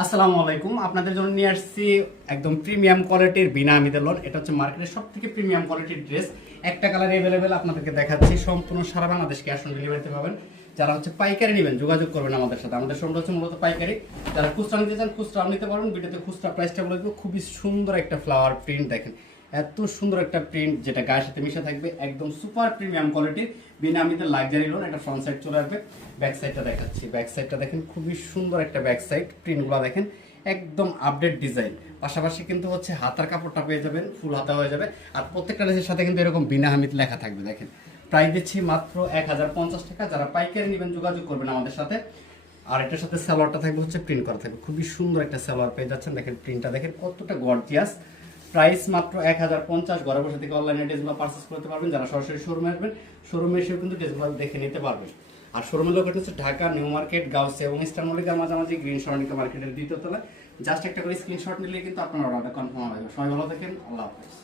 আসসালামু আলাইকুম। আপনাদের জন্য নিয়ে আসছি একদম প্রিমিয়াম কোয়ালিটির বিনা আমিদের লোন। এটা হচ্ছে মার্কেটের সব থেকে প্রিমিয়াম কোয়ালিটির ড্রেস। একটা কালার অ্যাভেলেবেল আপনাদেরকে দেখাচ্ছি। সম্পূর্ণ সারা বাংলাদেশ ক্যাশ অন ডেলিভারিতে পাবেন। যারা হচ্ছে পাইকারি নেবেন যোগাযোগ করবেন আমাদের সাথে। আমাদের শোরুমটা হচ্ছে মূলত পাইকারি। যারা খুচরা নিতে চান খুচরা নিতে পারবেন। ভিডিওতে খুচরা প্রাইসটা বলে দেবো। খুবই সুন্দর একটা ফ্লাওয়ার প্রিন্ট দেখেন, এত সুন্দর একটা প্রিন্ট যেটা গায়ের সাথে মিশে থাকবে। একদম সুপার প্রিমিয়াম কোয়ালিটির বিনা আমিদের লাক্সারি লোন। এটা ফ্রন্ট সাইড চলে আসবে। ব্যাক সাইডটা দেখাচ্ছি। ব্যাক সাইডটা দেখেন, খুবই সুন্দর একটা ব্যাক সাইড। প্রিন্টগুলো দেখেন একদম আপডেট ডিজাইন। পাশাপাশি কিন্তু হচ্ছে হাতার কাপড়টা পেয়ে যাবেন, ফুল হাতা হয়ে যাবে। আর প্রত্যেকটা ড্রেসের সাথে কিন্তু এরকম বিনা হামিদ লেখা থাকবে। দেখেন প্রাইস দিচ্ছি মাত্র 1050 টাকা। যারা পাইকারি নেবেন যোগাযোগ করবেন আমাদের সাথে। আর এটার সাথে সালোয়ারটা থাকবে হচ্ছে প্রিন্ট করা থাকবে। খুবই সুন্দর একটা সালোয়ার পেয়ে যাচ্ছেন। দেখেন প্রিন্টটা দেখেন কতটা গর্জিয়াস। প্রাইস মাত্র 1050। ঘরে বসে থেকে অনলাইনে ড্রেসগুলো পারচেস করতে পারবেন। যারা সরাসরি শোরুমে আসবেন, শোরুমে এসেও কিন্তু ড্রেসগুলো দেখে নিতে পারবেন। আর শোরুমের লোকেশন হচ্ছে ঢাকা নিউ মার্কেট, গাউসে এবং ইস্টার্ন মল্লিকার মাঝামাঝি, গ্রিন সরণিকা মার্কেটের দ্বিতীয় তলায়। জাস্ট একটা করে স্ক্রিনশট নিলে কিন্তু আপনার অর্ডারটা কনফার্ম হবে। সবাই ভালো থাকেন, আল্লাহ হাফেজ।